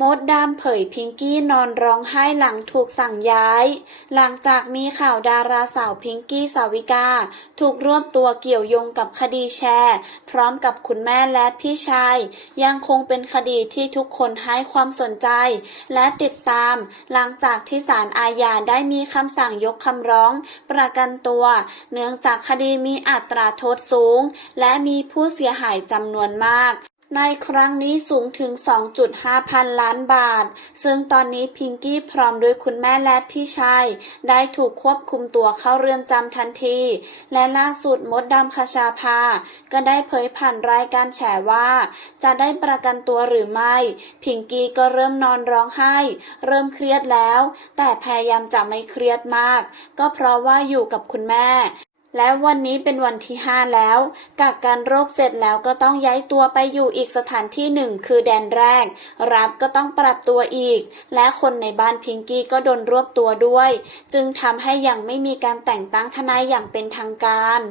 มดดำเผยพิงกี้นอนร้องไห้หลังถูกสั่งย้าย หลังจากมีข่าวดาราสาวพิงกี้สาวิกา ถูกรวบตัวเกี่ยวโยงกับคดีแชร์ พร้อมกับคุณแม่และพี่ชาย ยังคงเป็นคดีที่ทุกคนให้ความสนใจ และติดตาม หลังจากที่ศาลอาญาได้มีคำสั่งยกคำร้อง ประกันตัว เนื่องจากคดีมีอัตราโทษสูง และมีผู้เสียหายจำนวนมาก ในครั้งนี้สูงถึง 2.5 พันล้านบาท ซึ่งตอนนี้พิงกี้พร้อมด้วยคุณแม่และพี่ชาย ได้ถูกควบคุมตัวเข้าเรือนจำทันที และล่าสุดมดดำคชาภา ก็ได้เผยผ่านรายการแฉว่า จะได้ประกันตัวหรือไม่ พิงกี้ก็เริ่มนอนร้องไห้ เริ่มเครียดแล้ว แต่พยายามจะไม่เครียดมาก ก็เพราะว่าอยู่กับคุณแม่ และวันนี้เป็นวันที่ 5 แล้ว กักกันโรคเสร็จแล้วก็ต้องย้ายตัวไปอยู่อีกสถานที่หนึ่งคือแดนแรก รับก็ต้องปรับตัวอีก และคนในบ้านพิงกี้ก็โดนรวบตัวด้วย จึงทำให้ยังไม่มีการแต่งตั้งทนายอย่างเป็นทางการ